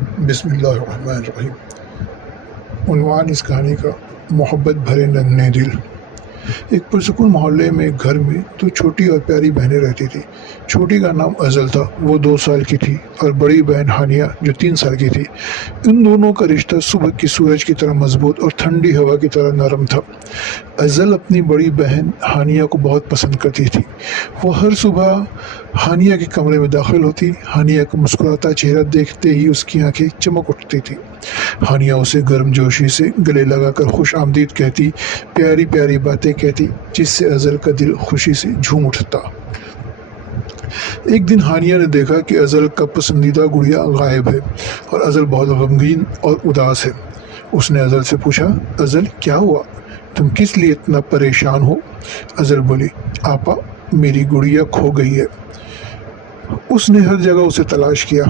بسم اللہ الرحمن الرحیم۔ عنوان اس کہانی کا محبت بھرے ننھے دل۔ ایک پرسکون محلے میں ایک گھر میں دو چھوٹی اور پیاری بہنیں رہتی تھی۔ چھوٹی کا نام ازل تھا، وہ 2 سال کی تھی، اور بڑی بہن ہانیہ جو 3 سال کی تھی۔ ان دونوں کا رشتہ صبح کی سورج کی طرح مضبوط اور ٹھنڈی ہوا کی طرح نرم تھا۔ ازل اپنی بڑی بہن ہانیہ کو بہت پسند کرتی تھی۔ وہ ہر صبح ہانیہ کے کمرے میں داخل ہوتی، ہانیہ کا مسکراتا چہرہ دیکھتے ہی اس کی آنکھیں چمک اٹھتی تھی۔ ہانیہ اسے گرم جوشی سے گلے لگا کر خوش آمدید کہتی، پیاری پیاری باتیں کہتی، جس سے ازل کا دل خوشی سے جھوم اٹھتا۔ ایک دن ہانیہ نے دیکھا کہ ازل کا پسندیدہ گڑیا غائب ہے اور ازل بہت غمگین اور اداس ہے۔ اس نے ازل سے پوچھا، ازل کیا ہوا؟ تم کس لیے اتنا پریشان ہو؟ ازل بولی، آپا میری گڑیا کھو گئی ہے۔ اس نے ہر جگہ اسے تلاش کیا،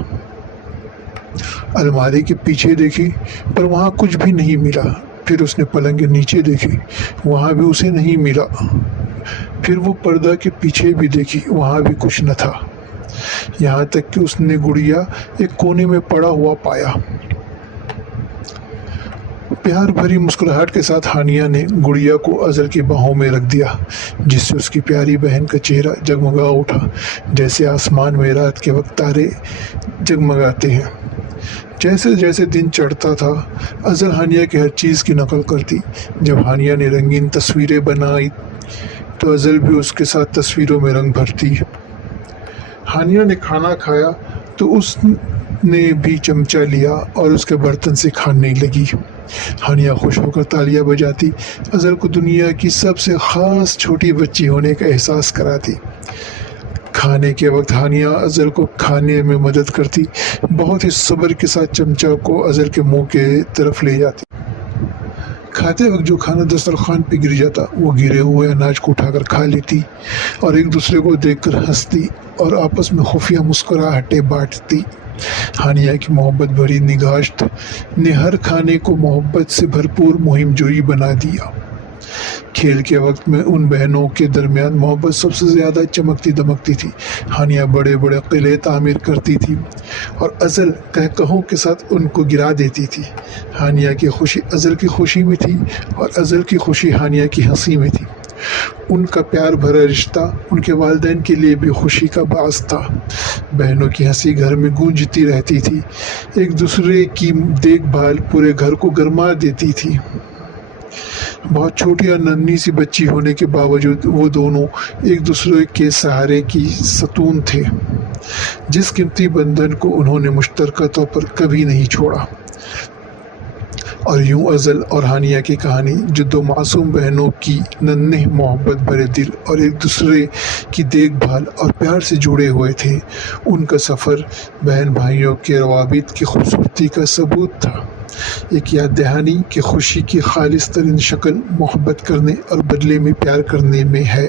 الماری کے پیچھے دیکھی پر وہاں کچھ بھی نہیں ملا۔ پھر اس نے پلنگ کے نیچے دیکھی، وہاں بھی اسے نہیں ملا۔ پھر وہ پردہ کے پیچھے بھی دیکھی، وہاں بھی کچھ نہ تھا، یہاں تک کہ اس نے گڑیا ایک کونے میں پڑا ہوا پایا۔ پیار بھری مسکراہٹ کے ساتھ ہانیہ نے گڑیا کو ازل کی باہوں میں رکھ دیا، جس سے اس کی پیاری بہن کا چہرہ جگمگا اٹھا، جیسے آسمان میں رات کے وقت تارے جگمگاتے ہیں۔ جیسے جیسے دن چڑھتا تھا، ازل ہانیہ کی ہر چیز کی نقل کرتی۔ جب ہانیہ نے رنگین تصویریں بنائی تو ازل بھی اس کے ساتھ تصویروں میں رنگ بھرتی۔ ہانیہ نے کھانا کھایا تو اس نے بھی چمچہ لیا اور اس کے برتن سے کھانے لگی۔ ہانیہ خوش ہو کر تالیاں بجاتی، ازل کو دنیا کی سب سے خاص چھوٹی بچی ہونے کا احساس کراتی۔ کھانے کے وقت ہانیہ ازل کو کھانے میں مدد کرتی، بہت ہی صبر کے ساتھ چمچہ کو ازل کے منہ کے طرف لے جاتی۔ کھاتے وقت جو کھانا دسترخوان پہ گر جاتا، وہ گرے ہوئے اناج کو اٹھا کر کھا لیتی اور ایک دوسرے کو دیکھ کر ہنستی اور آپس میں خفیہ مسکراہٹیں بانٹتی۔ ہانیہ کی محبت بھری نگہشت نے ہر کھانے کو محبت سے بھرپور مہم جوئی بنا دیا۔ کھیل کے وقت میں ان بہنوں کے درمیان محبت سب سے زیادہ چمکتی دمکتی تھی۔ ہانیہ بڑے بڑے قلعے تعمیر کرتی تھی اور ازل کہکہوں کے ساتھ ان کو گرا دیتی تھی۔ ہانیہ کی خوشی ازل کی خوشی میں تھی اور ازل کی خوشی ہانیہ کی ہنسی میں تھی۔ ان کا پیار بھرا رشتہ ان کے والدین کے لیے بھی خوشی کا باعث تھا۔ بہنوں کی ہنسی گھر میں گونجتی رہتی تھی، ایک دوسرے کی دیکھ بھال پورے گھر کو گرما دیتی تھی۔ بہت چھوٹی اور ننھی سی بچی ہونے کے باوجود وہ دونوں ایک دوسرے کے سہارے کی ستون تھے، جس قیمتی بندھن کو انہوں نے مشترکہ طور پر کبھی نہیں چھوڑا۔ اور یوں ازل اور ہانیہ کی کہانی، جو 2 معصوم بہنوں کی ننھے محبت بھرے دل اور ایک دوسرے کی دیکھ بھال اور پیار سے جڑے ہوئے تھے، ان کا سفر بہن بھائیوں کے روابط کی خوبصورتی کا ثبوت تھا۔ ایک یاد دہانی کہ خوشی کی خالص ترین شکل محبت کرنے اور بدلے میں پیار کرنے میں ہے۔